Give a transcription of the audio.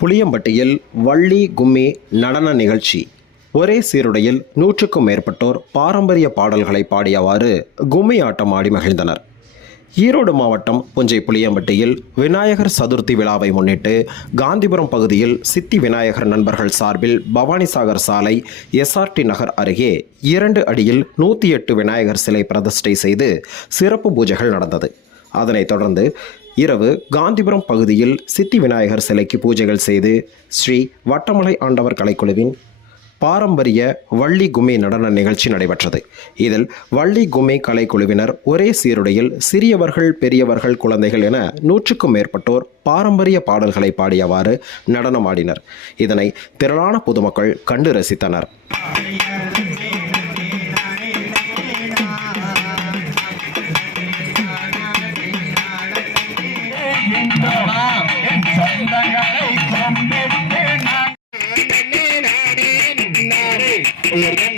புளியம்பட்டியில் வள்ளி கும்மி நடன நிகழ்ச்சி. ஒரே சீருடையில் நூற்றுக்கும் மேற்பட்டோர் பாரம்பரிய பாடல்களை பாடியவாறு கும்மி ஆட்டம் ஆடி மகிழ்ந்தனர். ஈரோடு மாவட்டம் புஞ்சை புளியம்பட்டியில் விநாயகர் சதுர்த்தி விழாவை முன்னிட்டு காந்திபுரம் பகுதியில் சித்தி விநாயகர் நண்பர்கள் சார்பில் பவானிசாகர் சாலை எஸ்ஆர்டி நகர் அருகே இரண்டு அடியில் நூற்றி எட்டு விநாயகர் சிலை பிரதிஷ்டை செய்து சிறப்பு பூஜைகள் நடந்தது. அதனைத் தொடர்ந்து இரவு காந்திபுரம் பகுதியில் சித்தி விநாயகர் சிலைக்கு பூஜைகள் செய்து ஸ்ரீ வட்டமலை ஆண்டவர் கலைக்குழுவின் பாரம்பரிய வள்ளி கும்மி நடன நிகழ்ச்சி நடைபெற்றது. இதில் வள்ளி கும்மி கலைக்குழுவினர் ஒரே சீருடையில் சிறியவர்கள் பெரியவர்கள் குழந்தைகள் என நூற்றுக்கும் மேற்பட்டோர் பாரம்பரிய பாடல்களை பாடியவாறு நடனமாடினர். இதனை திரளான பொதுமக்கள் கண்டு ரசித்தனர். Amen.